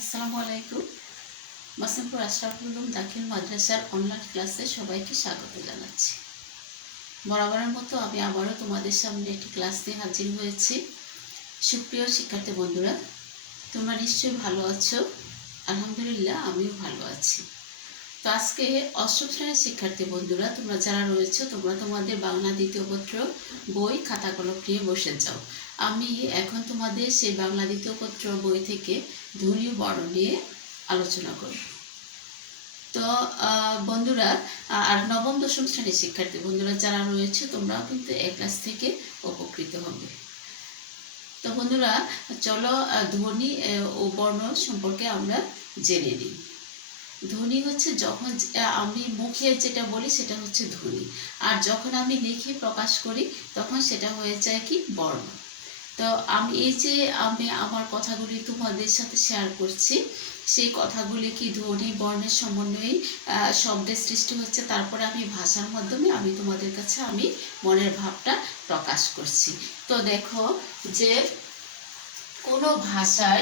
আসসালামু আলাইকুম। মাসিমপুর আশরাফুল উলুম দাখিল মাদ্রাসার অনলাইন ক্লাসে সবাইকে স্বাগত জানাচ্ছি। বরাবরের মতো আমি আবারও তোমাদের সামনে একটি ক্লাস নিয়ে হাজির হয়েছি। সুপ্রিয় শিক্ষার্থী বন্ধুরা, তোমরা নিশ্চয়ই ভালো আছো। আলহামদুলিল্লাহ, আমিও ভালো আছি। তো আজকে অষ্টম শ্রেণীর শিক্ষার্থী বন্ধুরা, তোমরা যারা রয়েছে, তোমরা তোমাদের বাংলা দ্বিতীয় পত্র বই খাতা কলম নিয়ে বসে যাও। আমি এখন তোমাদের সেই বাংলা দ্বিতীয় পত্র বই থেকে ধ্বনি ও বর্ণ নিয়ে আলোচনা করব। তো বন্ধুরা, আর নবম দশম শ্রেণীর শিক্ষার্থী বন্ধুরা যারা রয়েছে, তোমরাও কিন্তু এই ক্লাস থেকে উপকৃত হবে। তো বন্ধুরা, চলো ধ্বনি ও বর্ণ সম্পর্কে আমরা জেনে নিই। ধ্বনি হচ্ছে যখন আমি মুখে যেটা বলি সেটা হচ্ছে ধ্বনি, আর যখন আমি লিখে প্রকাশ করি তখন সেটা হয়ে যায় কি বর্ণ। তো আমি আমি আমার কথাগুলি তোমাদের সাথে শেয়ার করছি, সেই কথাগুলি কি ধ্বনি বর্ণের সমন্বয়েই শব্দের সৃষ্টি হচ্ছে। তারপরে আমি ভাষার মাধ্যমে আমি তোমাদের কাছে আমি মনের ভাবটা প্রকাশ করছি। তো দেখো যে কোনো ভাষার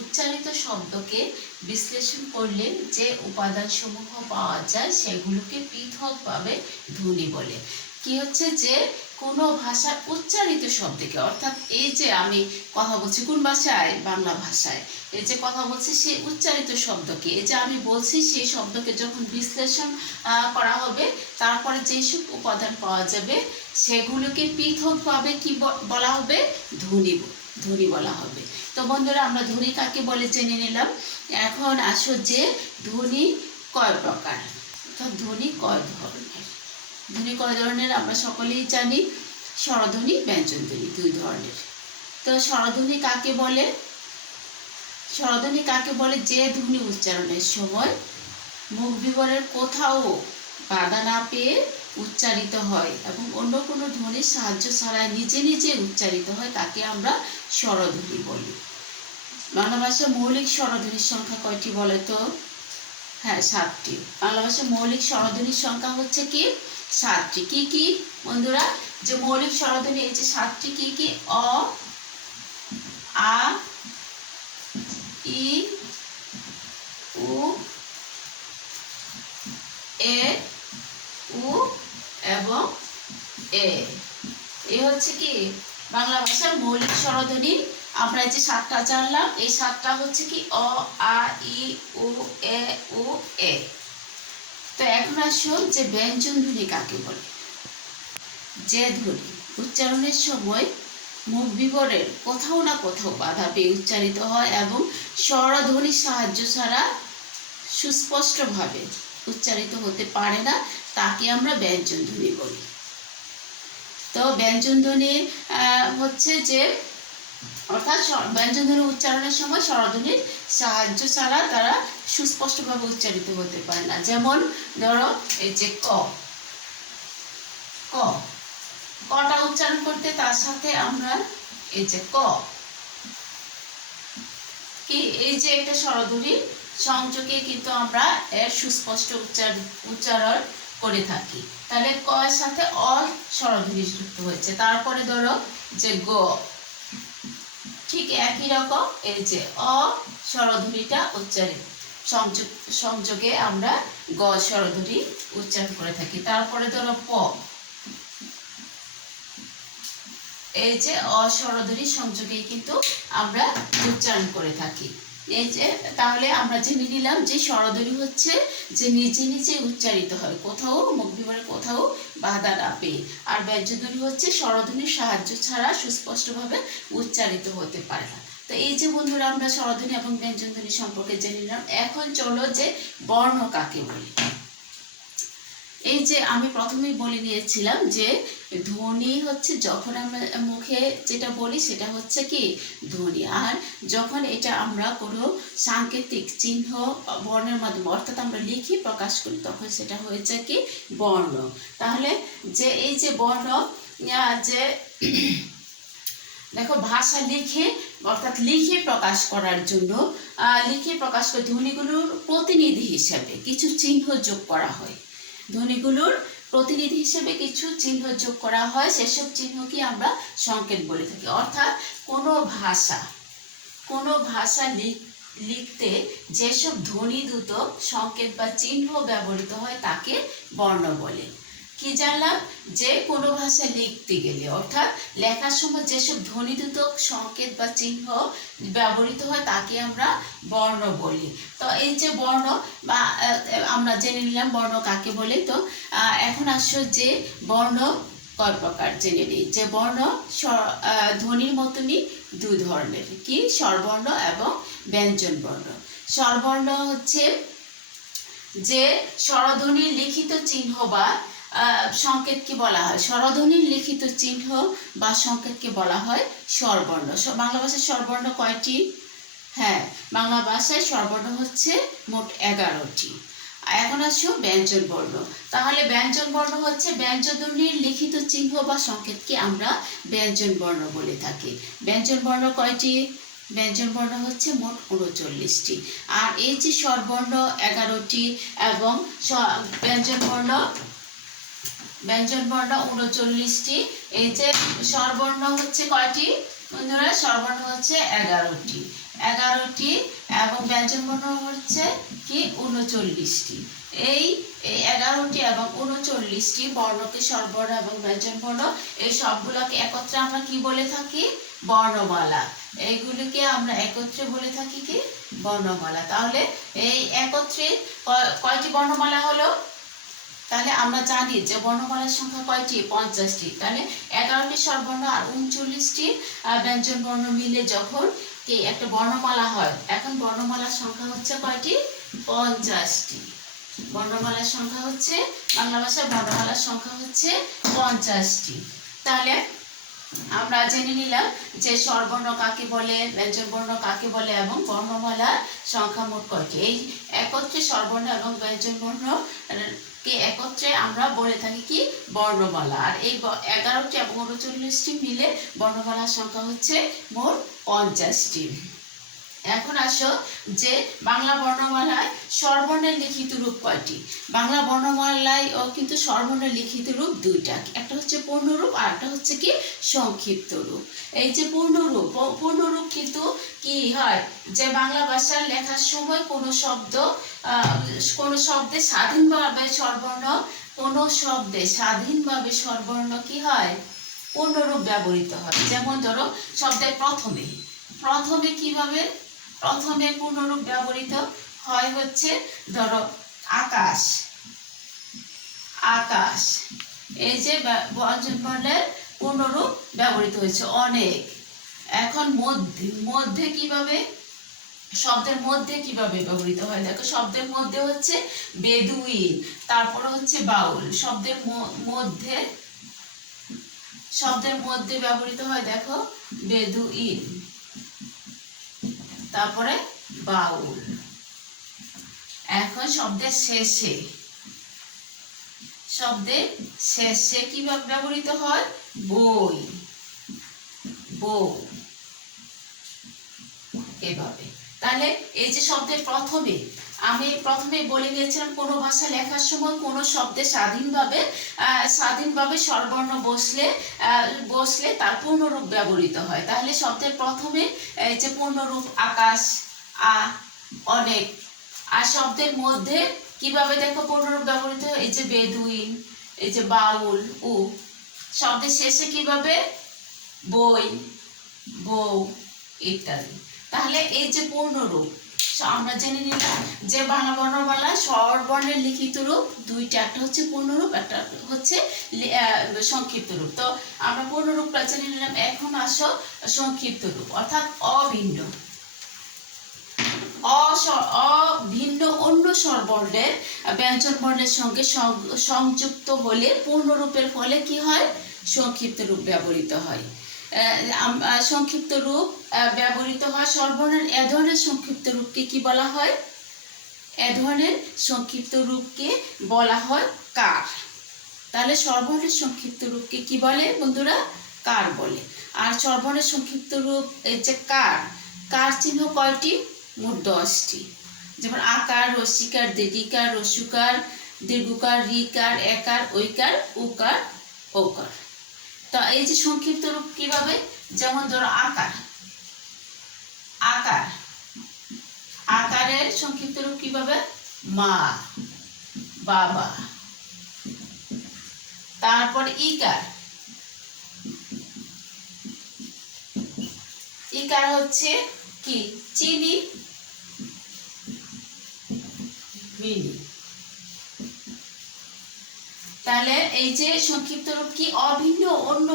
উচ্চারিত শব্দকে বিশ্লেষণ করলে যে উপাদানসমূহ পাওয়া যায় সেগুলোকে পৃথকভাবে ধ্বনি বলে। কি হচ্ছে যে কোনো ভাষার উচ্চারিত শব্দকে, অর্থাৎ এই যে আমি কথা বলছি কোন ভাষায়, বাংলা ভাষায়, এই যে কথা বলছি সেই উচ্চারিত শব্দকে, এই যে আমি বলছি সেই শব্দকে যখন বিশ্লেষণ করা হবে, তারপরে যেসব উপাদান পাওয়া যাবে সেগুলোকে পৃথকভাবে কি বলা হবে, ধ্বনি বলা হবে। তো বন্ধুরা, আমরা ধ্বনি কাকে বলে জেনে নিলাম। এখন আসো যে ধ্বনি কয় প্রকার, অর্থাৎ ধ্বনি কয় ধরনের আমরা সকলেই জানি। স্বরধ্বনি, ব্যঞ্জনধ্বনি দুই ধরনের। তো স্বরধ্বনি কাকে বলে যে ধ্বনি উচ্চারণের সময় মুখ বিবরের কোথাও বাধা না পেয়ে উচ্চারিত হয় এবং অন্য কোনো ধ্বনির সাহায্য ছাড়াই নিজে নিজে উচ্চারিত হয়, তাকে আমরা স্বরধ্বনি বলি। বাংলা ভাষার মৌলিক স্বরধ্বনির সংখ্যা কয়টি বলে তো? হ্যাঁ, 7টি। বাংলা ভাষার মৌলিক স্বরধ্বনির সংখ্যা হচ্ছে কি 7টি। কি কি বন্ধুরা? যে মৌলিক স্বরধ্বনি এই যে 7টি কি কি? অ, আ, ই, উ, এ, উ এবং এ। এই হচ্ছে কি বাংলা ভাষার মৌলিক স্বরধ্বনি। আমরা এই যে 7টা জানলাম, এই 7টা হচ্ছে কি অ, আ, ই, উ, এ, উ, এ। তো এখন আসুন যে ব্যঞ্জন ধ্বনি কাকে বলে। যে ধ্বনি উচ্চারণের সময় মুখ বিবরের কোথাও না কোথাও বাধা পেয়ে উচ্চারিত হয় এবং স্বরধ্বনির সাহায্য ছাড়া সুস্পষ্টভাবে উচ্চারিত হতে পারে না, তাকে আমরা ব্যঞ্জন ধ্বনি বলি। তো ব্যঞ্জন ধ্বনি হচ্ছে যে, অর্থাৎ ব্যঞ্জন ধ্বনি উচ্চারণের সময় স্বরধ্বনির সাহায্য ছাড়া তারা সুস্পষ্টভাবে উচ্চারিত হতে পারে না। যেমন ধরো এই যে ক, কটা উচ্চারণ করতে তার সাথে আমরা এই যে ক কি, এই যে একটা স্বরধ্বনি সংযোগে কিন্তু আমরা এর সুস্পষ্ট উচ্চারণ করে থাকি। তাহলে ক এর সাথে অ স্বরধ্বনি যুক্ত হয়েছে। তারপরে ধরো যে গ, ঠিক একই রকম এই যে অ স্বরধ্বনিটা সংযোগে আমরা গ স্বরধ্বনি উচ্চারণ করে থাকি। তারপরে ধরো প, এই যে অস্বরধ্বনি সংযোগেই কিন্তু আমরা উচ্চারণ করে থাকি। এই যে তাহলে আমরা জেনে নিলাম যে স্বরধ্বনি হচ্ছে যে নিজে নিজে উচ্চারিত হয়, কোথাও মুখ বিবরে কোথাও বাধা না পেয়ে। আর ব্যঞ্জনধ্বনি হচ্ছে স্বরধ্বনির সাহায্য ছাড়া সুস্পষ্টভাবে উচ্চারিত হতে পারে না। তো এই যে বন্ধুরা, আমরা স্বরধ্বনি এবং ব্যঞ্জনধ্বনি সম্পর্কে জেনে নিলাম। এখন চলো যে বর্ণ কাকে বলে। এই যে আমি প্রথমেই বলে নিয়েছিলাম যে ধ্বনি হচ্ছে যখন আমরা মুখে যেটা বলি সেটা হচ্ছে কি ধ্বনি, আর যখন এটা আমরা কোনো সাংকেতিক চিহ্ন বর্ণের মাধ্যমে অর্থাৎ আমরা লিখে প্রকাশ করি তখন সেটা হয়ে যায় কি বর্ণ। তাহলে যে এই যে বর্ণ, যে দেখো ভাষা লিখে অর্থাৎ লিখে প্রকাশ করার জন্য লিখে প্রকাশ করে ধ্বনিগুলোর প্রতিনিধি হিসাবে কিছু চিহ্ন যোগ করা হয়। ধ্বনিগুলোর প্রতিনিধি হিসেবে কিছু চিহ্ন যোগ করা হয়, সেসব চিহ্নকে আমরা সংকেত বলে থাকি। অর্থাৎ কোনো ভাষা লিখতে যেসব ধ্বনিদ্যোতক সংকেত বা চিহ্ন ব্যবহৃত হয় তাকে বর্ণ বলে। কি জানলাম? যে কোনো ভাষা লিখতে গেলে অর্থাৎ লেখার সময় যেসব ধ্বনিদ্যোতক সংকেত বা চিহ্ন ব্যবহৃত হয় তাকে আমরা বর্ণ বলি। তো এই যে বর্ণ বা আমরা জেনে নিলাম বর্ণ কাকে বলে। তো এখন আসো যে বর্ণ কয় প্রকার জেনে নিই। যে বর্ণ ধ্বনির মতনই দুই ধরনের, কি স্বরবর্ণ এবং ব্যঞ্জন বর্ণ। স্বরবর্ণ হচ্ছে যে স্বরধ্বনির লিখিত চিহ্ন বা সংকেতকে বলা হয়, স্বরধ্বনির লিখিত চিহ্ন বা সংকেতকে বলা হয় স্বরবর্ণ। বাংলা ভাষায় স্বরবর্ণ কয়টি? হ্যাঁ, বাংলা ভাষায় স্বরবর্ণ হচ্ছে মোট 11টি। এখন আসো ব্যঞ্জন বর্ণ। তাহলে ব্যঞ্জন বর্ণ হচ্ছে ব্যঞ্জনধ্বনির লিখিত চিহ্ন বা সংকেতকে আমরা ব্যঞ্জন বর্ণ বলে থাকি। ব্যঞ্জন বর্ণ কয়টি? ব্যঞ্জন বর্ণ হচ্ছে মোট 39টি। আর এই যে স্বরবর্ণ 11টি এবং ব্যঞ্জন বর্ণ 39টি। এই যে স্বরবর্ণ হচ্ছে কয়টি বন্ধুরা? স্বরবর্ণ হচ্ছে 11টি এবং ব্যঞ্জন বর্ণ হচ্ছে কি 39টি। এই 11টি এবং 39টি বর্ণকে স্বরবর্ণ এবং ব্যঞ্জন বর্ণ, এই সবগুলোকে একত্রে আমরা কি বলে থাকি? বর্ণমালা। এইগুলিকে আমরা একত্রে বলে থাকি কি? বর্ণমালা। তাহলে এই একত্রে কয়টি বর্ণমালা হলো? তাহলে আমরা জানি যে বর্ণমালার সংখ্যা কয়টি? 50টি। তাহলে 11টি স্বরবর্ণ আর 39টি ব্যঞ্জন বর্ণ মিলে যখন কি একটা বর্ণমালা হয়, এখন বর্ণমালার সংখ্যা হচ্ছে কয়টি? 50টি। বর্ণমালার সংখ্যা হচ্ছে, বাংলা ভাষার বর্ণমালার সংখ্যা হচ্ছে 50টি। তাহলে আমরা জেনে নিলাম যে স্বরবর্ণ কাকে বলে, ব্যঞ্জন বর্ণ কাকে বলে এবং বর্ণমালার সংখ্যা মোট কয়টি। এই একত্রে স্বরবর্ণ এবং ব্যঞ্জন বর্ণ কে একত্রে আমরা বলে থাকি কি? বর্ণমালা। আর এই 11টি এবং 39টি মিলে বর্ণমালার সংখ্যা হচ্ছে মোট 50টি। এখন আসো যে বাংলা বর্ণমালায় স্বরবর্ণের লিখিত রূপ কয়টি? বাংলা বর্ণমালায় কিন্তু স্বরবর্ণের লিখিত রূপ দুইটা, একটা হচ্ছে পূর্ণরূপ আর একটা হচ্ছে কি সংক্ষিপ্ত রূপ। এই যে পূর্ণরূপ কিন্তু কি হয়? যে বাংলা ভাষার লেখার সময় কোনো শব্দে স্বাধীনভাবে স্বরবর্ণ কি হয়? পূর্ণরূপ ব্যবহৃত হয়। যেমন ধরো শব্দের প্রথমে কিভাবে প্রথমে পূর্ণরূপ ব্যবহৃত হয় হচ্ছে ধরো আকাশ। এই যে ব্যঞ্জন বর্ণের পূর্ণরূপ ব্যবহৃত হয়েছে অনেক। এখন মধ্যে কিভাবে, শব্দের মধ্যে কিভাবে ব্যবহৃত হয়? দেখো শব্দের মধ্যে হচ্ছে বেদুইন, তারপরে হচ্ছে বাউল। শব্দের মধ্যে ব্যবহৃত হয় দেখো বেদুইন, তারপরে বাউল। এখন শব্দের শেষে কিভাবে ব্যবহৃত হয়? বউ, এভাবে। তাহলে এই যে শব্দের আমি প্রথমে বলে দিয়েছিলাম কোনো ভাষা লেখার সময় কোনো শব্দে স্বাধীনভাবে স্বরবর্ণ বসলে তার পূর্ণরূপ ব্যবহৃত হয়। তাহলে শব্দের প্রথমে এই যে পূর্ণরূপ আকাশ, অনেক। আর শব্দের মধ্যে কিভাবে দেখো পূর্ণরূপ ব্যবহৃত হয়? এই যে বেদুইন, এই যে বাউল, শব্দের শেষে কিভাবে? বউ ইত্যাদি। তাহলে এই যে পূর্ণরূপ আমরা জেনে নিলাম যে বাংলা বর্ণমালায় স্বরবর্ণের লিখিত রূপ দুইটা, একটা হচ্ছে পূর্ণরূপ, একটা হচ্ছে সংক্ষিপ্ত রূপ। তো আমরা পূর্ণরূপটা জেনে নিলাম। এখন আসো সংক্ষিপ্ত রূপ, অর্থাৎ অভিন্ন অন্য স্বরবর্ণের ব্যঞ্জন বর্ণের সঙ্গে সংযুক্ত হলে পূর্ণরূপের ফলে কি হয়? সংক্ষিপ্ত রূপ ব্যবহৃত হয়। সংক্ষিপ্ত রূপ ব্যবহৃত হয় স্বরবর্ণের এ ধরনের সংক্ষিপ্ত রূপকে কি বলা হয়? এ ধরনের সংক্ষিপ্ত রূপকে বলা হয় কার। তাহলে স্বরবর্ণের সংক্ষিপ্ত রূপকে কি বলে বন্ধুরা? কার বলে। আর স্বরবর্ণের সংক্ষিপ্ত রূপ এই যে কার চিহ্ন কয়টি? মোট 10টি। যেমন আকার, রস্যিকার, দীর্ঘিকার, রস্যকার, দীর্ঘকার, রিকার, একার, ঐকার, উকার, ওকার। তো এই যে সংক্ষিপ্ত রূপ কিভাবে? যেমন ধরো আকার, আকার, আকারের সংক্ষিপ্ত রূপ কিভাবে? মা, বাবা। তারপর ইকার, ইকার হচ্ছে কি? চিনি, মিনি। তাহলে এই যে সংক্ষিপ্ত রূপ কি অভিন্ন অন্য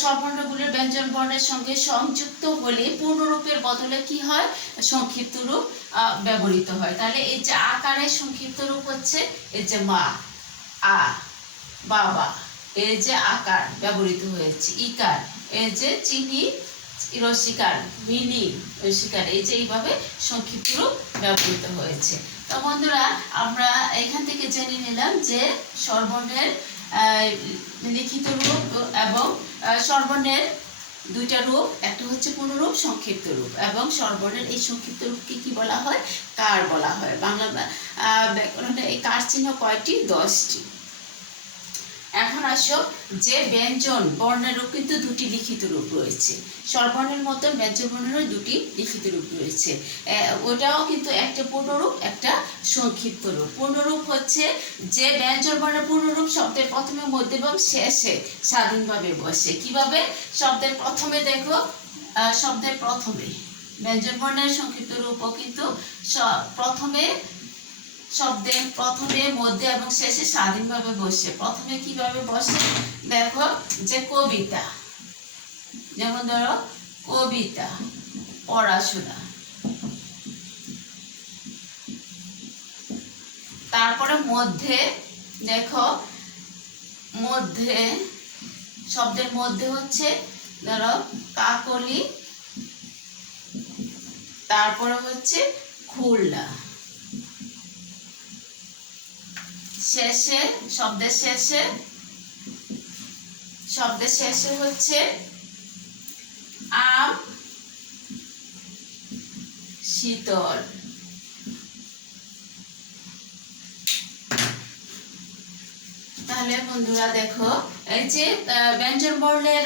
স্বরবর্ণগুলির ব্যঞ্জন বর্ণের সঙ্গে সংযুক্ত হলে পূর্ণরূপের বদলে কি হয়? সংক্ষিপ্ত রূপ ব্যবহৃত হয়। তাহলে এই যে আকারের সংক্ষিপ্ত রূপ হচ্ছে এই যে মা, আ, বাবা, এই যে আকার ব্যবহৃত হয়েছে। ইকার, এই যে চিনি রসিকার, মিনি রসিকার, এই যে এইভাবে সংক্ষিপ্ত রূপ ব্যবহৃত হয়েছে। তো বন্ধুরা, আমরা এখান থেকে জেনে নিলাম যে স্বরবর্ণের লিখিত রূপ এবং স্বরবর্ণের দুইটা রূপ, একটা হচ্ছে পূর্ণরূপ, সংক্ষিপ্ত রূপ। এবং স্বরবর্ণের এই সংক্ষিপ্ত রূপকে কি বলা হয়? কার বলা হয়। বাংলা ব্যাকরণে এই কার চিহ্ন কয়টি? 10টি। এখন আসো যে ব্যঞ্জন বর্ণেরও কিন্তু দুটি লিখিত রূপ রয়েছে। স্বরবর্ণের মতো ব্যঞ্জন বর্ণেরও দুটি লিখিত রূপ রয়েছে। ওটাও কিন্তু একটা পূর্ণরূপ, একটা সংক্ষিপ্ত রূপ। পূর্ণরূপ হচ্ছে যে ব্যঞ্জন বর্ণের পূর্ণরূপ শব্দের প্রথমে, মধ্যে এবং শেষে স্বাধীনভাবে বসে। কিভাবে? শব্দের প্রথমে দেখো, শব্দের প্রথমে ব্যঞ্জন বর্ণের সংক্ষিপ্ত রূপও কিন্তু প্রথমে, শব্দের প্রথমে, মধ্যে এবং শেষে স্বাধীনভাবে বসে। প্রথমে কিভাবে বসে? দেখো, যে কবিতা, যেমন ধরো কবিতা, পড়াশোনা। তারপরে মধ্যে দেখো, মধ্যে শব্দের মধ্যে হচ্ছে ধরো কাকলি, তারপরে হচ্ছে খুলনা। শেষে, শব্দের শেষে, শব্দের শেষে হচ্ছে আম, শীতল। তাহলে বন্ধুরা দেখো, এই যে ব্যঞ্জন বর্ণের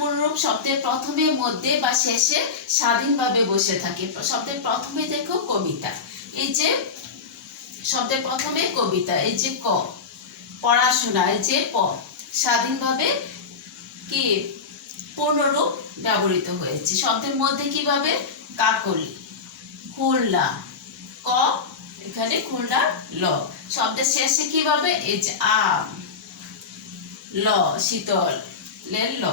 পূর্ণরূপ শব্দের প্রথমে, মধ্যে বা শেষে স্বাধীনভাবে বসে থাকে। শব্দের প্রথমে দেখো কবিতা, এই যে শব্দের প্রথমে কবিতা, এই যে ক। পড়াশোনা, এই যে প। স্বাধীনভাবে কি পূর্ণরূপ ব্যবহৃত হয়েছে। শব্দের মধ্যে কিভাবে? কাকলি, খুলনা, ক, এখানে খুলনা ল। শব্দের শেষে কিভাবে? এই যে আম, ল, শীতল, ল।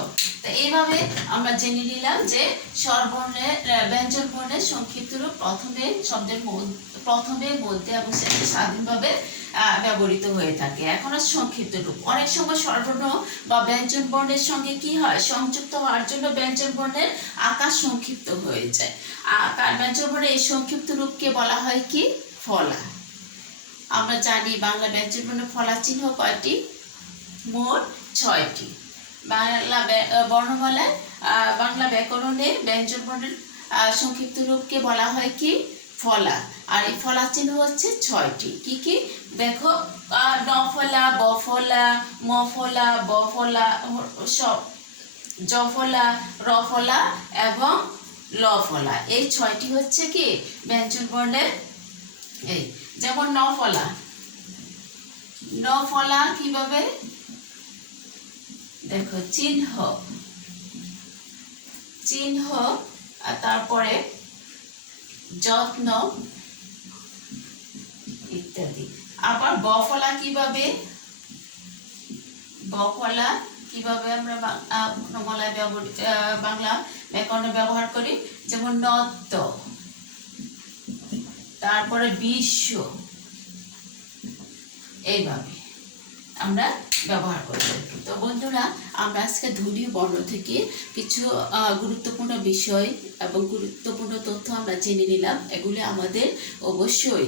তো এইভাবে আমরা জেনে নিলাম যে স্বরবর্ণের ব্যঞ্জন বর্ণের সংক্ষিপ্ত রূপ প্রথমে, শব্দের প্রথমে, মধ্যে এবং শেষে স্বাধীনভাবে ব্যবহৃত হয়ে থাকে। এখন সংক্ষিপ্ত রূপ, অনেক সময় স্বরবর্ণ বা ব্যঞ্জন বর্ণের সঙ্গে কি হয়? সংযুক্ত হওয়ার জন্য ব্যঞ্জন বর্ণের আকার সংক্ষিপ্ত হয়ে যায়। আকার ব্যঞ্জন বর্ণের এই সংক্ষিপ্ত রূপকে বলা হয় কি? ফলা। আমরা জানি বাংলা ব্যঞ্জন বর্ণের ফলা চিহ্ন কয়টি? মোট 6টি। বাংলা বর্ণমালায়, বাংলা ব্যাকরণে ব্যঞ্জন বর্ণের সংক্ষিপ্ত রূপকে বলা হয় কি? ফলা। আর এই ফলা চিহ্ন হচ্ছে 6টি। কি কি? দেখো, নফলা, বফলা, মফলা, বফলা, জফলা, রফলা এবং লফলা। এই 6টি হচ্ছে কি ব্যঞ্জন বর্ণের। এই যেমন নফলা, নফলা কিভাবে? দেখো, চিহ্ন, চিহ্ন, আর তারপরে যত্ন ইত্যাদি। আবার বফলা কিভাবে? বফলা কিভাবে আমরা বাংলা ব্যাকরণে ব্যবহার করি? যেমন নত্য, তারপরে বিশ্ব, এইভাবে আমরা ব্যবহার করে থাকি। তো বন্ধুরা, আমরা আজকে ধ্বনি বর্ণ থেকে কিছু গুরুত্বপূর্ণ বিষয় এবং গুরুত্বপূর্ণ তথ্য আমরা জেনে নিলাম। এগুলি আমাদের অবশ্যই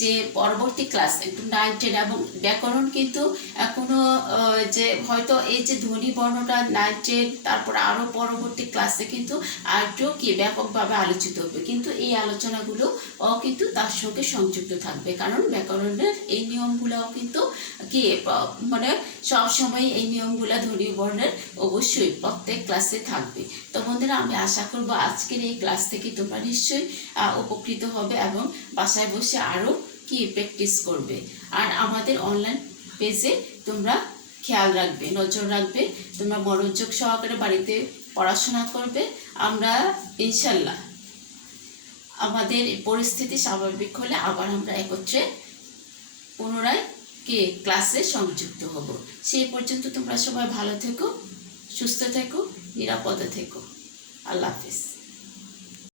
যে পরবর্তী ক্লাস একটু 9, 10 এবং ব্যাকরণ কিন্তু এখনো যে হয়তো এই যে ধ্বনি বর্ণটা 9, 10 তারপর আরও পরবর্তী ক্লাসে কিন্তু আরেকটু কি ব্যাপকভাবে আলোচিত হবে। কিন্তু এই আলোচনাগুলো কিন্তু তার সঙ্গে সংযুক্ত থাকবে, কারণ ব্যাকরণের এই নিয়মগুলোও কিন্তু কি মানে সবসময় এই নিয়মগুলো ধ্বনি বর্ণের অবশ্যই প্রত্যেক ক্লাসে থাকবে। তো বন্ধুরা, আমি আশা করব আজকের এই ক্লাস থেকে তোমরা নিশ্চয়ই উপকৃত হবে এবং বাসায় বসে আরও প্র্যাকটিস করবে। আর আমাদের অনলাইন পেজে তোমরা খেয়াল রাখবে, নজর রাখবে, তোমরা মনোযোগ সহকারে বাড়িতে পড়াশোনা করবে। আমরা ইনশাল্লাহ আমাদের পরিস্থিতি স্বাভাবিক হলে আবার আমরা একত্রে পুনরায় ক্লাসে সংযুক্ত হব। সেই পর্যন্ত তোমরা সবাই ভালো থেকো, সুস্থ থেকো, নিরাপদে থেকো। আল্লাহ হাফিজ।